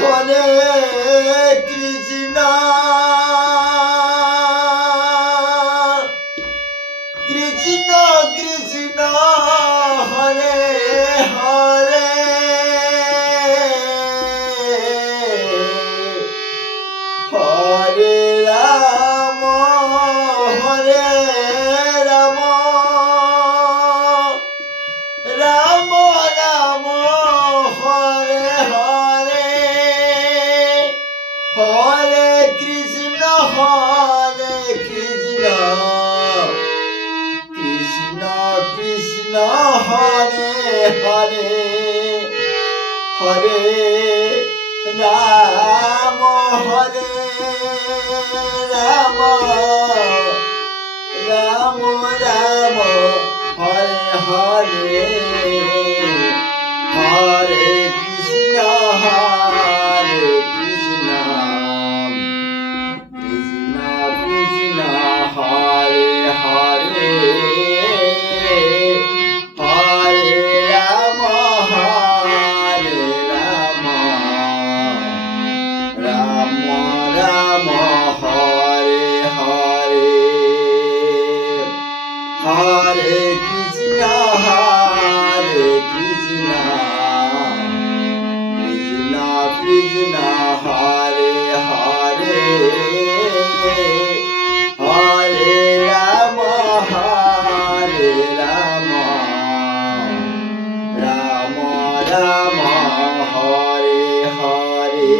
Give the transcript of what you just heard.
Hare Krishna Krishna Krishna Hare Hare Hare Ram Hare Ram Ram Ram Hare Hare Hare Krishna Krishna Krishna Hare Hare Hare Ram Hare Ram Ram Ram Hare Hare Hare Krishna Krishna Krishna Hare Hare Hare Ram Ram Ram Hare Hare Hare Krishna Krishna Krishna Hare Hare Hare Ram Ram Ram Hare Hare.